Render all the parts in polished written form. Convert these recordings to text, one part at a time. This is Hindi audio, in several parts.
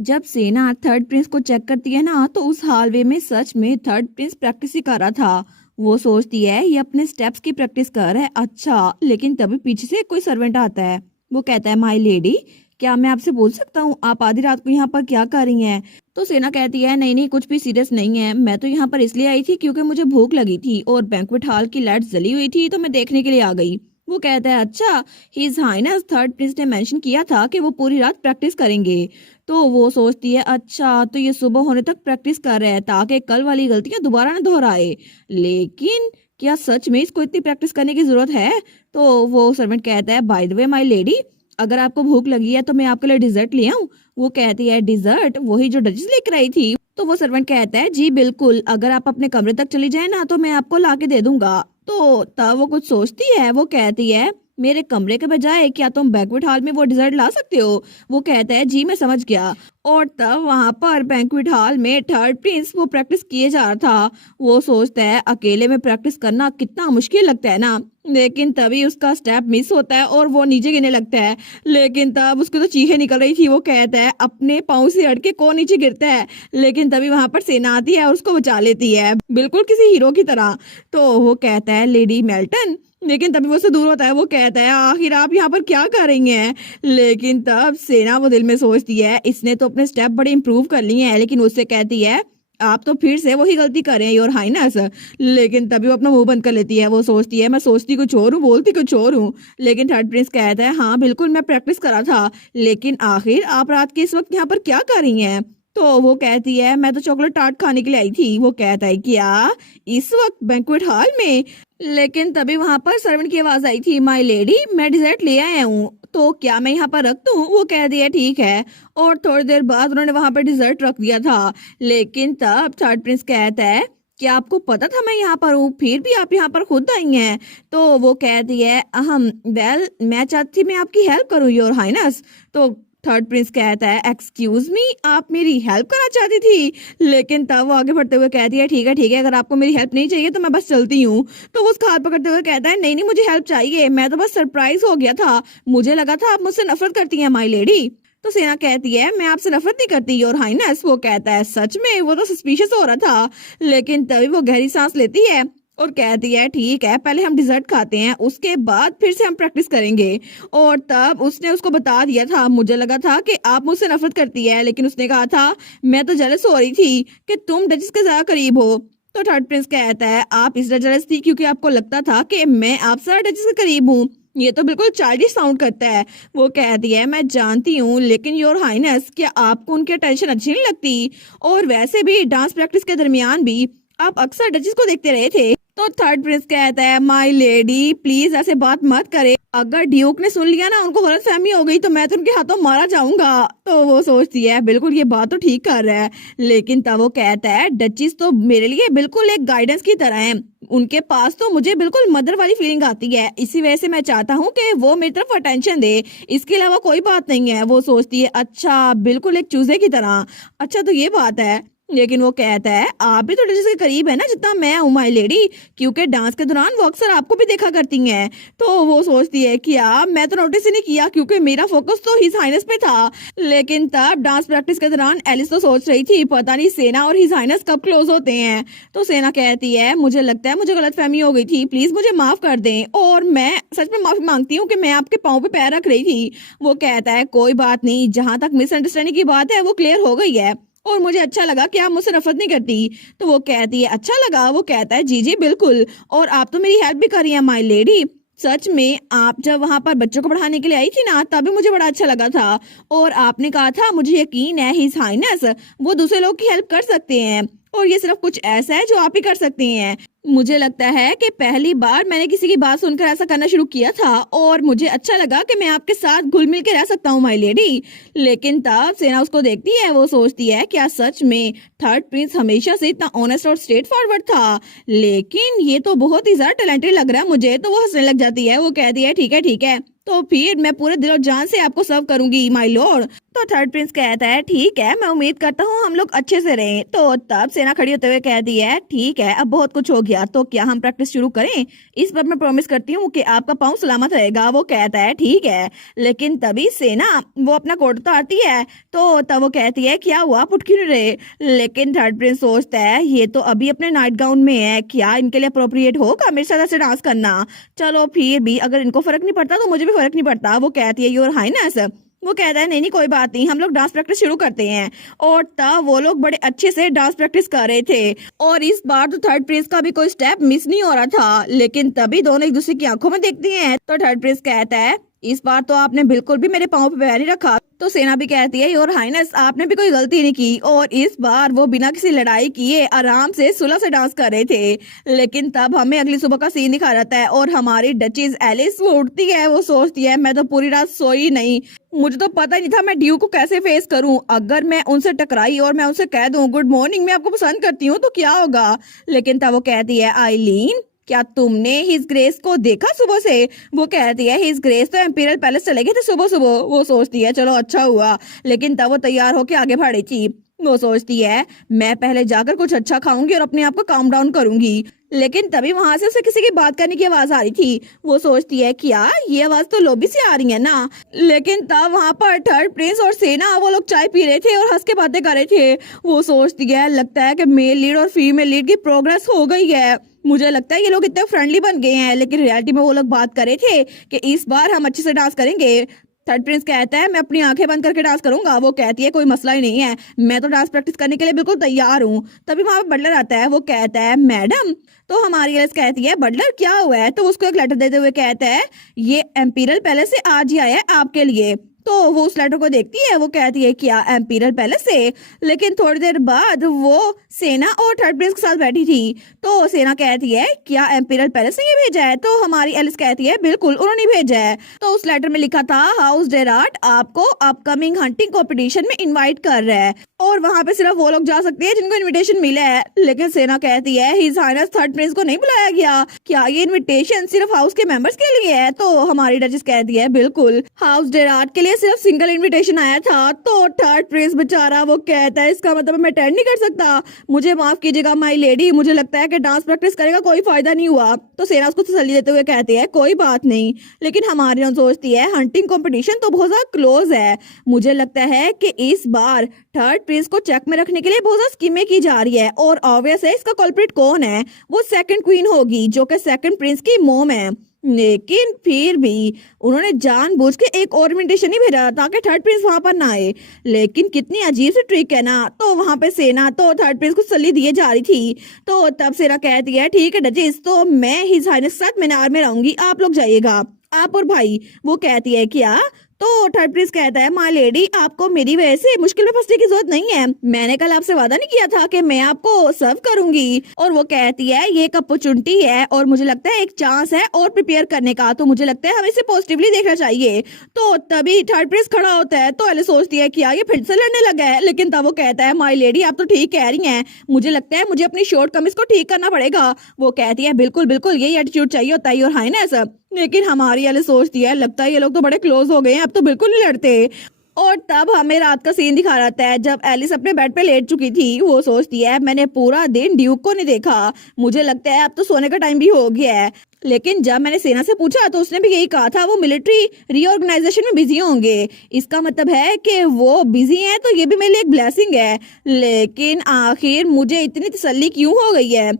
जब सेना थर्ड प्रिंस को चेक करती है ना तो उस हालवे में सच में थर्ड प्रिंस प्रैक्टिस ही कर रहा था। वो सोचती है ये अपने स्टेप्स की प्रैक्टिस कर रहा है। अच्छा, लेकिन तभी पीछे से कोई सर्वेंट आता है। वो कहता है, माय लेडी, क्या मैं आपसे बोल सकता हूँ आप आधी रात को यहाँ पर क्या कर रही हैं? तो सेना कहती है, नहीं नहीं, कुछ भी सीरियस नहीं है, मैं तो यहाँ पर इसलिए आई थी क्योंकि मुझे भूख लगी थी और बैंक्वेट हॉल की लाइट जली हुई थी तो मैं देखने के लिए आ गई। वो कहता है, अच्छा, हिज हाइनेस थर्ड प्रिंस ने मेंशन किया था कि वो पूरी रात प्रैक्टिस करेंगे। तो वो सोचती है, अच्छा तो ये सुबह होने तक प्रैक्टिस कर रहे हैं ताकि कल वाली गलतियां दोबारा न दोहराए। लेकिन क्या सच में इसको इतनी प्रैक्टिस करने की जरूरत है? तो वो सर्वेंट कहता है, by the way my lady, अगर आपको भूख लगी है तो मैं आपके लिए डिजर्ट ले आऊं? वो कहती है, डिजर्ट? वही जो डचेस लेकर आई थी? तो वो सर्वेंट कहता है, जी बिल्कुल, अगर आप अपने कमरे तक चली जाए ना तो मैं आपको ला के दे दूंगा। तो तब वो कुछ सोचती है, वो कहती है, मेरे कमरे के बजाय क्या तुम बैंक्वेट हॉल में वो डिजर्ट ला सकते हो? वो कहता है, जी मैं समझ गया। और तब वहां पर बैंक्वेट हॉल में थर्ड प्रिंस वो प्रैक्टिस किए जा रहा था। वो सोचता है अकेले में प्रैक्टिस करना कितना मुश्किल लगता है ना। लेकिन तभी उसका स्टेप मिस होता है और वो नीचे गिरने लगता है। लेकिन तब उसको तो चीखें निकल रही थी। वो कहता है, अपने पाँव से हट के कौन नीचे गिरता है? लेकिन तभी वहां पर सेना आती है और उसको बचा लेती है, बिल्कुल किसी हीरो की तरह। तो वो कहता है, लेडी मेल्टन, लेकिन तभी वो उससे दूर होता है। वो कहता है, आखिर आप यहाँ पर क्या कर रही हैं? लेकिन तब सेना वो दिल में सोचती है, इसने तो अपने स्टेप बड़े इंप्रूव कर लिए हैं। लेकिन उससे कहती है, आप तो फिर से वही गलती कर रहे हैं योर हाइनेस। लेकिन तभी वो अपना मुंह बंद कर लेती है। वो सोचती है, मैं सोचती कुछ और हूँ, बोलती कुछ और हूँ। लेकिन थर्ड प्रिंस कहता है, हाँ बिल्कुल, मैं प्रैक्टिस करा था। लेकिन आखिर आप रात के इस वक्त यहाँ पर क्या कर रही हैं? तो वो कहती है, मैं तो चॉकलेट टार्ट खाने के लिए आई थी। वो कहता है, क्या इस वक्त बैंक्वेट हॉल में? लेकिन तभी वहां पर सर्वेंट की आवाज आई थी, माय लेडी, मैं डिजर्ट ले आया हूँ, तो क्या मैं यहाँ पर रख दूँ? वो कह दिया, ठीक है। और थोड़ी देर बाद उन्होंने वहां पर डिजर्ट रख दिया था। लेकिन तब थर्ड प्रिंस कहता है, क्या आपको पता था मैं यहाँ पर हूँ, फिर भी आप यहाँ पर खुद आई हैं? तो वो कहती है, अहम वेल, मैं चाहती मैं आपकी हेल्प करूँ योर हाइनेस। तो थर्ड प्रिंस कहता है, एक्सक्यूज मी, आप मेरी हेल्प करना चाहती थी? लेकिन तब वो आगे बढ़ते हुए कहती है, ठीक है, अगर आपको मेरी हेल्प नहीं चाहिए तो मैं बस चलती हूँ। तो वो उसका हाथ पकड़ते हुए कहता है, नहीं नहीं, मुझे हेल्प चाहिए, मैं तो बस सरप्राइज हो गया था, मुझे लगा था आप मुझसे नफरत करती हैं माई लेडी। तो सेना कहती है, मैं आपसे नफरत नहीं करती योर हाइनेस। वो कहता है, सच में? वो तो सस्पिशियस हो रहा था। लेकिन तभी वो गहरी सांस लेती है और कहती है, ठीक है, पहले हम डिजर्ट खाते हैं, उसके बाद फिर से हम प्रैक्टिस करेंगे। और तब उसने उसको बता दिया था, मुझे लगा था कि आप मुझसे नफरत करती है, लेकिन उसने कहा था, मैं तो जेलस हो रही थी कि तुम डचेस के ज्यादा करीब हो। तो थर्ड प्रिंस कहता है, आप इसलिए जेलस थी क्योंकि आपको लगता था कि मैं आपसे डचेस के करीब हूँ? ये तो बिल्कुल चाइल्डिश साउंड करता है। वो कहती है, मैं जानती हूँ, लेकिन योर हाइनेस, क्या आपको उनकी अटेंशन अच्छी नहीं लगती? और वैसे भी डांस प्रैक्टिस के दरमियान भी आप अक्सर डचेस को देखते रहे थे। तो थर्ड प्रिंस कहता है, माय लेडी, प्लीज ऐसे बात मत करे, अगर ड्यूक ने सुन लिया ना, उनको गलतफहमी हो गई तो मैं तो उनके हाथों मारा जाऊंगा। तो वो सोचती है, बिल्कुल ये बात तो ठीक कर रहा है। लेकिन तब वो कहता है, डचेस तो मेरे लिए बिल्कुल एक गाइडेंस की तरह है, उनके पास तो मुझे बिल्कुल मदर वाली फीलिंग आती है, इसी वजह से मैं चाहता हूँ कि वो मेरी तरफ अटेंशन दे, इसके अलावा कोई बात नहीं है। वो सोचती है, अच्छा, बिल्कुल एक चूजे की तरह, अच्छा तो ये बात है। लेकिन वो कहता है, आप भी तो डचेस के करीब है ना जितना मैं हूँ माय लेडी, क्योंकि डांस के दौरान वो अक्सर आपको भी देखा करती हैं। तो वो सोचती है, क्या मैं तो नोटिस ही नहीं किया क्योंकि मेरा फोकस तो हिज हाइनेस पे था। लेकिन तब डांस प्रैक्टिस के दौरान एलिस तो सोच रही थी, पता नहीं सेना और हिज हाइनेस कब क्लोज होते हैं। तो सेना कहती है, मुझे लगता है मुझे गलतफहमी हो गई थी, प्लीज मुझे माफ कर दें, और मैं सच में माफी मांगती हूँ कि मैं आपके पाँव पे पैर रख रही थी। वो कहता है, कोई बात नहीं, जहां तक मिसअंडरस्टैंडिंग की बात है वो क्लियर हो गई है, और मुझे अच्छा लगा कि आप मुझसे नफरत नहीं करती। तो वो कहती है, अच्छा लगा? वो कहता है, जी जी बिल्कुल, और आप तो मेरी हेल्प भी कर रही हैं माय लेडी। सच में आप जब वहां पर बच्चों को पढ़ाने के लिए आई थी ना, तभी मुझे बड़ा अच्छा लगा था, और आपने कहा था, मुझे यकीन है हिज हाइनेस वो दूसरे लोग की हेल्प कर सकते हैं, और ये सिर्फ कुछ ऐसा है जो आप ही कर सकती हैं। मुझे लगता है कि पहली बार मैंने किसी की बात सुनकर ऐसा करना शुरू किया था, और मुझे अच्छा लगा कि मैं आपके साथ घुल मिल के रह सकता हूँ माय लेडी। लेकिन तब सेना उसको देखती है। वो सोचती है, क्या सच में थर्ड प्रिंस हमेशा से इतना ऑनेस्ट और स्ट्रेट फॉरवर्ड था? लेकिन ये तो बहुत ही ज्यादा टैलेंटेड लग रहा है मुझे। तो वो हंसने लग जाती है। वो कहती है, ठीक है, तो फिर मैं पूरे दिल और जान से आपको सर्व करूंगी माय लॉर्ड। तो थर्ड प्रिंस कहता है ठीक है, मैं उम्मीद करता हूँ हम लोग अच्छे से रहें। तो तब सेना खड़ी होते हुए कहती है ठीक है, अब बहुत कुछ हो गया, तो क्या हम प्रैक्टिस शुरू करें? इस बार मैं प्रॉमिस करती हूँ कि आपका पाँव सलामत रहेगा। वो कहता है ठीक है। लेकिन तभी सेना वो अपना कोट उतारती है, तो तब वो कहती है क्या हुआ, आप उठ क्यों नहीं रहे? लेकिन थर्ड प्रिंस सोचता है ये तो अभी अपने नाइट गाउन में है, क्या इनके लिए अप्रोप्रिएट होगा मेरे साथ ऐसे डांस करना? चलो फिर भी अगर इनको फर्क नहीं पड़ता तो मुझे भी फर्क नहीं पड़ता। वो कहती है योर हाइनेस। वो कहता है नहीं नहीं कोई बात नहीं, हम लोग डांस प्रैक्टिस शुरू करते हैं। और तब वो लोग बड़े अच्छे से डांस प्रैक्टिस कर रहे थे और इस बार तो थर्ड प्रिंस का भी कोई स्टेप मिस नहीं हो रहा था। लेकिन तभी दोनों एक दूसरे की आंखों में देखते हैं, तो थर्ड प्रिंस कहता है इस बार तो आपने बिल्कुल भी मेरे पाँव पे पैर नहीं रखा। तो सेना भी कहती है योर हाइनेस, आपने भी कोई गलती नहीं की। और इस बार वो बिना किसी लड़ाई किए आराम से सुलह से डांस कर रहे थे। लेकिन तब हमें अगली सुबह का सीन दिखा रहता है और हमारी डचेस एलिस वो उठती है। वो सोचती है मैं तो पूरी रात सोई नहीं, मुझे तो पता ही नहीं था मैं ड्यू को कैसे फेस करूं। अगर मैं उनसे टकराई और मैं उनसे कह दूं गुड मॉर्निंग, मैं आपको पसंद करती हूँ, तो क्या होगा? लेकिन तब वो कहती है आइलीन, क्या तुमने हिज ग्रेस को देखा सुबह से? वो कहती है हिज ग्रेस तो एम्पीरियल पैलेस चले गए थे सुबह सुबह। वो सोचती है चलो अच्छा हुआ। लेकिन तब वो तैयार होके आगे बढ़ी थी। वो सोचती है मैं पहले जाकर कुछ अच्छा खाऊंगी और अपने आप को काम डाउन करूंगी। लेकिन तभी वहां से उसे किसी की बात करने की आवाज आ रही थी। वो सोचती है क्या ये आवाज तो लॉबी से आ रही है ना? लेकिन तब वहां पर थर्ड प्रिंस और सेना वो लोग चाय पी रहे थे और हंस के बातें कर रहे थे। वो सोचती है लगता है कि मेल लीड और फीमेल लीड की प्रोग्रेस हो गई है। मुझे लगता है ये लोग इतने फ्रेंडली बन गए हैं। लेकिन रियलिटी में वो लोग बात कर रहे थे कि इस बार हम अच्छे से डांस करेंगे। थर्ड प्रिंस कहता है मैं अपनी आंखें बंद करके डांस करूंगा। वो कहती है कोई मसला ही नहीं है, मैं तो डांस प्रैक्टिस करने के लिए बिल्कुल तैयार हूँ। तभी वहां पर बटलर आता है। वो कहता है मैडम। तो हमारी एलिस कहती है बटलर क्या हुआ है? तो उसको एक लेटर देते हुए कहता है ये एम्पीरियल पैलेस से आज ही आया है आपके लिए। तो वो उस लेटर को देखती है। वो कहती है क्या एम्पीरियल पैलेस से? लेकिन थोड़ी देर बाद वो सेना और थर्ड प्रिंस के साथ बैठी थी। तो सेना कहती है क्या एम्पीरियल पैलेस से ये भेजा है? तो हमारी एलिस कहती है बिल्कुल उन्होंने भेजा है। तो उस लेटर में लिखा था हाउस डेराट आपको अपकमिंग हंटिंग कॉम्पिटिशन में इन्वाइट कर रहा है और वहां पे सिर्फ वो लोग जा सकते हैं जिनको इन्विटेशन मिला है। लेकिन सेना कहती है हिज हाइनेस थर्ड प्रिंस को नहीं बुलाया गया, क्या ये इन्विटेशन सिर्फ हाउस के मेंबर्स के लिए है? तो हमारी डचेस कहती है बिल्कुल हाउस डेराट के लिए सिर्फ सिंगल इनविटेशन आया था। तो थर्ड प्रिंस बेचारा वो कहता है इसका मतलब मैं अटेंड नहीं कर सकता, मुझे माफ कीजिएगा माय लेडी, मुझे लगता है कि डांस प्रैक्टिस करेगा कोई फायदा नहीं हुआ। तो सेना उसको तसल्ली देते हुए कहती है कोई बात नहीं। लेकिन हमारी हम सोचती है हंटिंग कंपटीशन तो बहुत ज्यादा क्लोज है, मुझे लगता है कि इस बार थर्ड प्रिंस को चेक में रखने के लिए बहुत ज्यादा स्कीमें की जा रही है और ऑब्वियस है इसका कल्प्रिट कौन है, वो सेकंड क्वीन होगी जो कि सेकंड प्रिंस की मोम है। लेकिन फिर भी उन्होंने जानबूझ के एक और इन्विटेशन ही भेजा ताकि थर्ड प्रिंस वहां पर ना आए। लेकिन कितनी अजीब सी ट्रिक है ना। तो वहां पे सेना तो थर्ड प्रिंस को सल्ली दिए जा रही थी। तो तब सेना कहती है ठीक है डचेस, तो मैं हिज हाइनेस के साथ मीनार में रहूंगी, आप लोग जाइएगा, आप और भाई। वो कहती है क्या? तो थर्ड प्रिंस कहता है माय लेडी आपको मेरी वजह से मुश्किल में फंसने की जरूरत नहीं है, मैंने कल आपसे वादा नहीं किया था कि मैं आपको सर्व करूंगी। और वो कहती है ये एक अपॉर्चुनिटी है और मुझे लगता है एक चांस है और प्रिपेयर करने का, तो मुझे लगता है हमें इसे पॉजिटिवली देखना चाहिए। तो तभी थर्ड प्रिंस खड़ा होता है। तो एलिस सोचती है कि ये फिर से लड़ने लगा है। लेकिन तब वो कहता है माय लेडी आप तो ठीक कह रही हैं, मुझे लगता है मुझे अपनी शॉर्ट कमीज को ठीक करना पड़ेगा। वो कहती है बिल्कुल बिल्कुल यही एटीट्यूड चाहिए होता है योर हाइनेस। लेकिन हमारी एलिस सोचती है लगता है ये लोग तो बड़े क्लोज हो गए हैं, अब तो बिल्कुल नहीं लड़ते। और तब हमें रात का सीन दिखा रहता है जब एलिस अपने बेड पे लेट चुकी थी। वो सोचती है मैंने पूरा दिन ड्यूक को नहीं देखा, मुझे लगता है अब तो सोने का टाइम भी हो गया है। लेकिन जब मैंने सेना से पूछा तो उसने भी यही कहा था वो मिलिट्री रीऑर्गेनाइजेशन में बिजी होंगे। इसका मतलब है कि वो बिजी हैं, तो ये भी मेरे लिए एक ब्लेसिंग है। लेकिन आखिर मुझे इतनी तसल्ली क्यों हो गई है?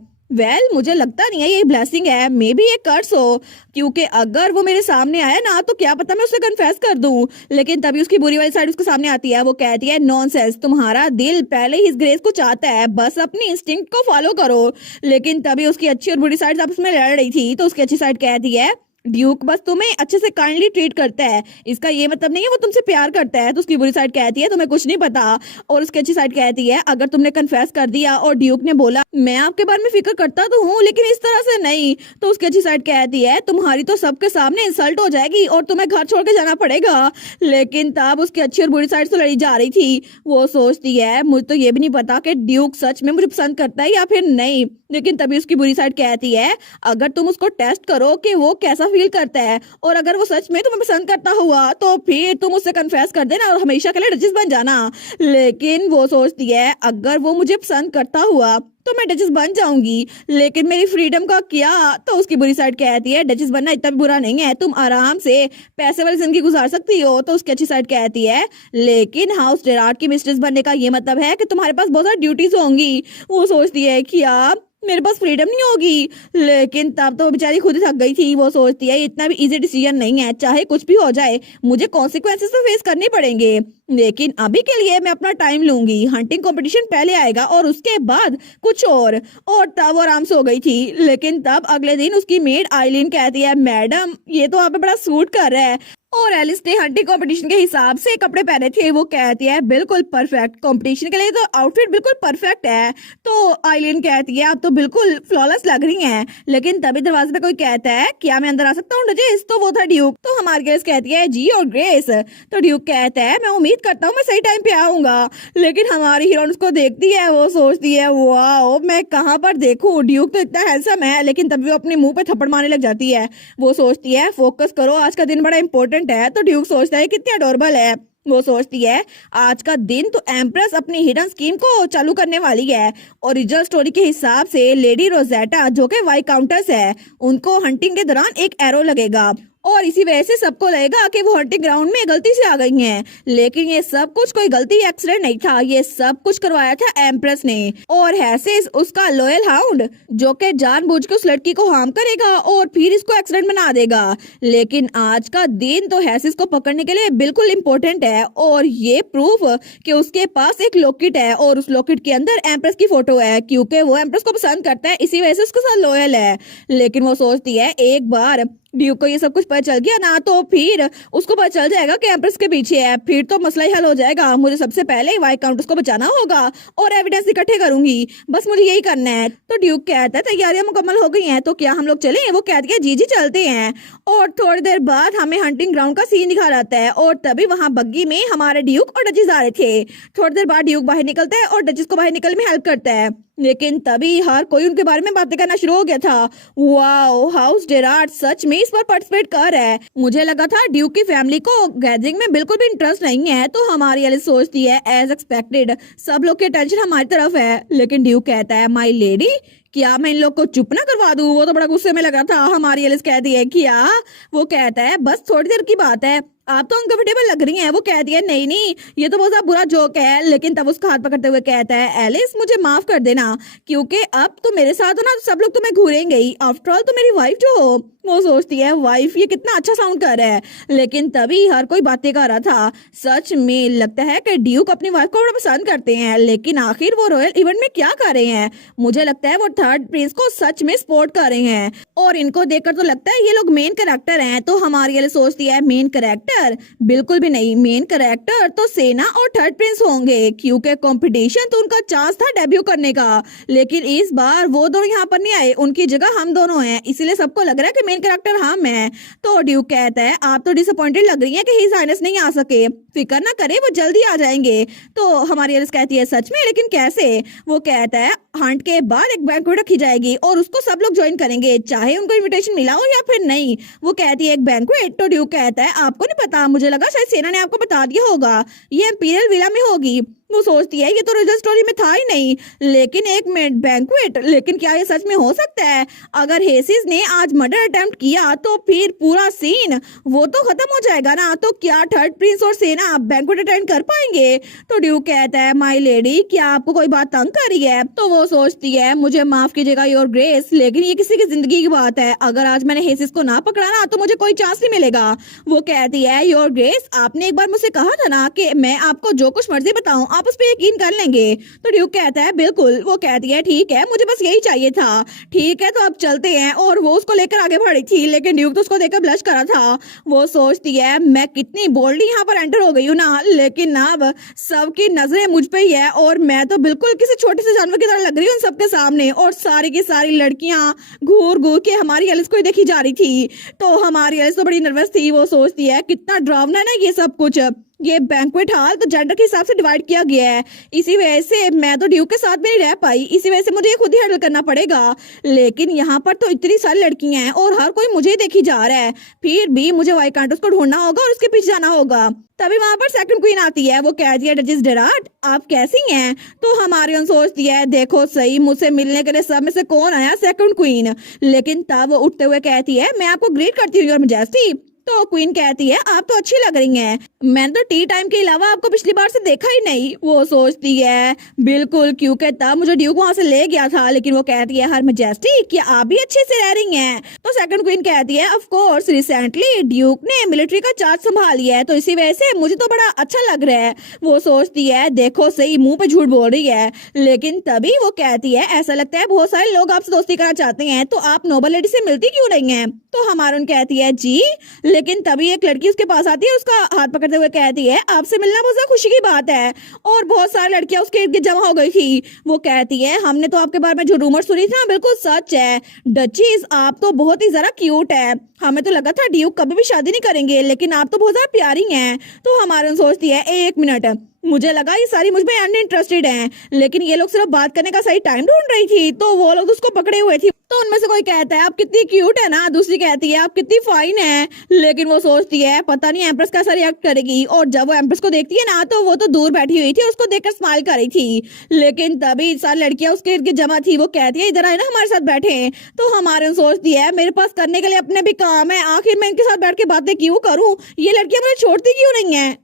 मुझे लगता नहीं है ये ब्लेसिंग है, मे बी ये कर्स हो, क्योंकि अगर वो मेरे सामने आया ना तो क्या पता मैं उसे कन्फेस कर दूं। लेकिन तभी उसकी बुरी वाली साइड उसके सामने आती है। वो कहती है नॉनसेंस, तुम्हारा दिल पहले ही इस ग्रेस को चाहता है, बस अपनी इंस्टिंक्ट को फॉलो करो। लेकिन तभी उसकी अच्छी और बुरी साइड आपस में लड़ रही थी। तो उसकी अच्छी साइड कहती है ड्यूक बस तुम्हें अच्छे से काइंडली ट्रीट करता है, इसका ये मतलब नहीं है वो तुमसे प्यार करता है। तो उसकी बुरी साइड कहती है तुम्हें कुछ नहीं पता। और उसकी अच्छी साइड कहती है अगर तुमने कन्फेस कर दिया और ड्यूक ने बोला मैं आपके बारे में फिक्र करता तो हूँ लेकिन इस तरह से नहीं, तो उसकी अच्छी साइड कहती है तुम्हारी तो सबके सामने इंसल्ट हो जाएगी और तुम्हें घर छोड़ के जाना पड़ेगा। लेकिन तब उसकी अच्छी और बुरी साइड से लड़ी जा रही थी। वो सोचती है मुझे तो ये भी नहीं पता कि ड्यूक सच में मुझे पसंद करता है या फिर नहीं। लेकिन तभी उसकी बुरी साइड कहती है अगर तुम उसको टेस्ट करो कि वो कैसा फील करता है, और अगर वो सच में तुम्हें पसंद करता हुआ तो फिर तुम उससे कन्फेस कर देना और हमेशा के लिए डचेस बन जाना। लेकिन वो सोचती है अगर वो मुझे पसंद करता हुआ तो मैं डचेस बन जाऊंगी, लेकिन मेरी फ्रीडम का क्या। तो उसकी बुरी साइड कहती है डचेस बनना इतना भी बुरा नहीं है, तुम आराम से पैसे वाली जिंदगी गुजार सकती हो। तो उसकी अच्छी साइड कहती है लेकिन हाउस जेरार्ड की मिस्ट्रेस बनने का ये मतलब है कि तुम्हारे पास बहुत सारी ड्यूटीज होंगी। वो सोचती है कि यार मेरे पास फ्रीडम नहीं होगी, लेकिन तब तो बेचारी खुद ही थक गई थी। वो सोचती है इतना भी इजी डिसीजन नहीं है, चाहे कुछ भी हो जाए मुझे कॉन्सिक्वेंसेस तो फेस करने पड़ेंगे, लेकिन अभी के लिए मैं अपना टाइम लूंगी। हंटिंग कंपटीशन पहले आएगा और उसके बाद कुछ और तब वो आराम से हो गई थी। लेकिन तब अगले दिन उसकी मेड आइलिन कहती है मैडम ये तो आप पे बड़ा सूट कर रहा है, और एलिस ने हंटिंग कंपटीशन के हिसाब से कपड़े पहने थे। वो कहती है बिल्कुल परफेक्ट, कंपटीशन के लिए तो आउटफिट बिल्कुल परफेक्ट है। तो आइलिन कहती है आप तो बिल्कुल फ्लॉलेस लग रही हैं। लेकिन तभी दरवाजे पे कोई कहता है क्या मैं अंदर आ सकता हूँ डचेस? तो वो था ड्यूक। तो हमारी ग्रेस कहती है जी और ग्रेस। तो ड्यूक कहता है मैं उम्मीद करता हूँ मैं सही टाइम पे आऊंगा। लेकिन हमारी हीरोइन उसको देखती है, वो सोचती है वाओ मैं कहाँ पर देखूं, ड्यूक तो इतना हैंडसम है। लेकिन तभी वो अपने मुंह पे थप्पड़ मारने लग जाती है। वो सोचती है फोकस करो, आज का दिन बड़ा इंपॉर्टेंट है। तो ड्यूक सोचता है कितनी अडोरेबल है। वो सोचती है आज का दिन तो एम्प्रेस अपनी हिडन स्कीम को चालू करने वाली है। ओरिजिनल स्टोरी के हिसाब से लेडी रोजेटा जो कि वाई काउंटर्स है, उनको हंटिंग के दौरान एक एरो लगेगा और इसी वजह से सबको लगेगा कि वो हंटिंग ग्राउंड में गलती से आ गई हैं। लेकिन ये सब कुछ कोई गलती एक्सीडेंट नहीं था, ये सब कुछ करवाया था एम्प्रेस ने। और हैसिस उसका लॉयल हाउंड जो कि जानबूझ के उस लड़की को हार्म करेगा और फिर इसको एक्सीडेंट बना देगा। लेकिन आज का दिन तो हैसिस को पकड़ने के लिए बिल्कुल इम्पोर्टेंट है, और ये प्रूफ कि उसके पास एक लॉकेट है और उस लॉकेट के अंदर एम्प्रेस की फोटो है, क्योंकि वो एम्प्रेस को पसंद करता है, इसी वजह से उसके साथ लॉयल है। लेकिन वो सोचती है एक बार ड्यूक को ये सब कुछ पता चल गया ना तो फिर उसको पता चल जाएगा कि एम्प्रेस के पीछे है, फिर तो मसला ही हल हो जाएगा। मुझे सबसे पहले वाई काउंटर्स को बचाना होगा और एविडेंस इकट्ठे करूंगी, बस मुझे यही करना है। तो ड्यूक कहता है तैयारियां मुकम्मल हो गई हैं तो क्या हम लोग चलें? वो कहती है जी जी चलते हैं। और थोड़ी देर बाद हमें हंटिंग ग्राउंड का सीन दिखा जाता है और तभी वहां बग्गी में हमारे ड्यूक और डचेस आ रहे थे। थोड़ी देर बाद ड्यूक बाहर निकलता है और डचेस को बाहर निकलने में हेल्प करता है। लेकिन तभी हर कोई उनके बारे में बातें करना शुरू हो गया था। वाओ हाउस जेरार्ड सच में इस पर पार्टिसिपेट कर रहा है। मुझे लगा था ड्यूक की फैमिली को गैदरिंग में बिल्कुल भी इंटरेस्ट नहीं है। तो हमारी एलिस सोचती है एज एक्सपेक्टेड सब लोग की अटेंशन हमारी तरफ है। लेकिन ड्यूक कहता है माई लेडी क्या मैं इन लोग को चुप ना करवा दूं? वो तो बड़ा गुस्से में लगा था। हमारी एलिस कहती है क्या? वो कहता है बस थोड़ी देर की बात है, आप तो अनकंफर्टेबल लग रही हैं। वो कहती है नहीं नहीं ये तो बहुत बुरा जोक है। लेकिन तब उसका हाथ पकड़ते हुए कहता है एलिस मुझे माफ कर देना, क्योंकि अब तो मेरे साथ हो ना तो सब लोग तुम्हें घूरेंगे ही, आफ्टर ऑल तो मेरी वाइफ जो हो। वो सोचती है वाइफ ये कितना अच्छा साउंड कर रहा है। लेकिन तभी हर कोई बातें कर रहा था। सच में लगता है कि ड्यूक अपनी वाइफ को बड़ा पसंद करते हैं, लेकिन आखिर वो रॉयल इवेंट में क्या कर रहे हैं? मुझे लगता है वो थर्ड प्रिंस को सच में सपोर्ट कर रहे हैं, और इनको देखकर तो लगता है ये लोग मेन कैरेक्टर हैं। तो हमारी ये सोचती है मेन कैरेक्टर? बिल्कुल भी नहीं, मेन कैरेक्टर तो सेना और थर्ड प्रिंस होंगे, क्योंकि कंपटीशन तो उनका चांस था डेब्यू करने का। लेकिन इस बार वो दोनों यहाँ पर नहीं आए, उनकी जगह हम दोनों हैं, इसलिए सबको लग रहा है कि मेन कैरेक्टर हम हैं। तो ड्यूक कहता है आप तो डिसअपॉइंटेड लग रही हैं कि हिज हाइनेस नहीं आ सके, फिक्र ना करे वो जल्दी आ जाएंगे। तो हमारी एलिस कहती है सच में? लेकिन कैसे? वो कहता है हंट के बाद एक बैंक्वेट रखी जाएगी और उसको सब लोग ज्वाइन करेंगे, चाहे उनको इनविटेशन मिला हो या फिर नहीं। वो कहती है एक बैंक्वेट? तो ड्यूक कहता है आपको नहीं पता, मुझे लगा शायद सेना ने आपको बता दिया होगा, ये इंपीरियल विला में होगी। वो सोचती है ये तो ओरिजिनल स्टोरी में था ही नहीं। लेकिन एक मिनट बैंक्वेट, लेकिन क्या ये सच में हो सकता है? अगर हेसिस ने आज मर्डर अटेम्प्ट किया तो फिर पूरा सीन वो तो खत्म हो जाएगा ना। तो क्या थर्ड प्रिंस और सेना बैंक्वेट अटेंड कर पाएंगे? तो ड्यूक कहता है माय लेडी क्या आपको कोई बात तंग कर रही है? तो वो सोचती है मुझे माफ कीजिएगा योर ग्रेस, लेकिन ये किसी की जिंदगी की बात है, अगर आज मैंने हेसिस को ना पकड़ा ना तो मुझे कोई चांस नहीं मिलेगा। वो कहती है योर ग्रेस आपने एक बार मुझसे कहा था ना कि मैं आपको जो कुछ मर्जी बताऊं आप उस पर यकीन कर लेंगे। तो ड्यूक कहता है बिल्कुल। वो कहती है ठीक है मुझे बस यही चाहिए था। ठीक है तो अब चलते हैं। और वो उसको लेकर आगे बढ़ी थी, लेकिन ड्यूक तो उसको देखकर ब्लश करा था। वो सोचती है मैं कितनी बोल्डली यहाँ पर एंटर हो गई हूँ ना, लेकिन अब सबकी नजरें मुझ पे ही है और मैं तो बिल्कुल किसी छोटे से जानवर की तरह लग रही हूँ सबके सामने। और सारी की सारी लड़कियां घूर घूर के हमारी एलिस को ही देखी जा रही थी। तो हमारी एलिस तो बड़ी नर्वस थी। वो सोचती है कितना डरावना है ना ये सब कुछ। ये बैंक्वेट हॉल तो जेंडर के हिसाब से डिवाइड किया गया है, इसी वजह से मैं तो ड्यूक के साथ में नहीं रह पाई, इसी वजह से मुझे ये खुद ही हैंडल करना पड़ेगा। लेकिन यहाँ पर तो इतनी सारी लड़कियां हैं और हर कोई मुझे ही देखी जा रहा है, फिर भी मुझे वाइकांटोस को ढूंढना होगा और उसके पीछे जाना होगा। तभी वहां पर सेकंड क्वीन आती है, वो कहती है डचेस डेराट आप कैसी हैं? तो हमारी सोचती है देखो सही, मुझसे मिलने के लिए सब में से कौन आया? Second queen. लेकिन तब वो उठते हुए कहती है मैं आपको ग्रीट करती हूँ योर मैजेस्टी। तो क्वीन कहती है आप तो अच्छी लग रही हैं, मैंने तो टी टाइम के अलावा आपको पिछली बार से देखा ही नहीं। वो सोचती है बिल्कुल, क्योंकि तब मुझे ड्यूक वहां से ले गया था। लेकिन वो कहती है हर मैजेस्टी क्या आप भी अच्छे से रह रही हैं? तो सेकंड क्वीन कहती है ऑफ कोर्स, रिसेंटली ड्यूक ने मिलिट्री का चार्ज संभाल लिया है तो इसी वजह से मुझे तो बड़ा अच्छा लग रहा है। वो सोचती है देखो सही, मुंह पे झूठ बोल रही है। लेकिन तभी वो कहती है ऐसा लगता है बहुत सारे लोग आपसे दोस्ती करना चाहते हैं, तो आप नोबल लेडी से मिलती क्यों नहीं है? तो हमारून कहती है जी। लेकिन तभी एक लड़की उसके पास आती है, उसका हाथ पकड़ते हुए कहती है आपसे मिलना बहुत खुशी की बात है। और बहुत सारी लड़कियां उसके इर्द गिर्द जमा हो गई थी। वो कहती है हमने तो आपके बारे में जो रूमर सुनी थी ना बिल्कुल सच है। डचीज आप तो बहुत ही जरा क्यूट है, हमें तो लगा था ड्यूक कभी भी शादी नहीं करेंगे, लेकिन आप तो बहुत ज्यादा प्यारी हैं। तो हमारे सोचती है एक मिनट, मुझे लगा ये सारी मुझ में अनइंटरेस्टेड हैं, लेकिन ये लोग सिर्फ बात करने का सही टाइम ढूंढ रही थी, तो वो लोग उसको पकड़े हुए थी। तो उनमें से कोई कहता है आप कितनी क्यूट है ना, दूसरी कहती है आप कितनी फाइन है। लेकिन वो सोचती है पता नहीं एम्प्रेस कैसा रिएक्ट करेगी, और जब वो एम्प्रेस को देखती है ना तो वो तो दूर बैठी हुई थी, उसको देखकर स्माइल कर रही थी। लेकिन तभी सारी लड़कियां उसके इर्द गिर्द जमा थी। वो कहती है इधर आए ना हमारे साथ बैठे। तो हमारे सोचती है मेरे पास करने के लिए अपने भी काम है, आखिर मैं इनके साथ बैठ के बातें क्यों करूं, ये लड़कियां मुझे छोड़ती क्यों नहीं है।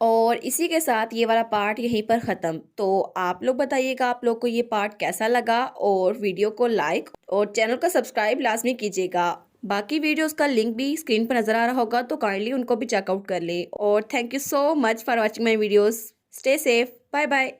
और इसी के साथ ये वाला पार्ट यहीं पर ख़त्म। तो आप लोग बताइएगा आप लोग को ये पार्ट कैसा लगा, और वीडियो को लाइक और चैनल को सब्सक्राइब लाजमी कीजिएगा। बाकी वीडियोस का लिंक भी स्क्रीन पर नज़र आ रहा होगा, तो काइंडली उनको भी चेकआउट कर ले। और thank you so much for watching my videos. Stay safe, bye bye.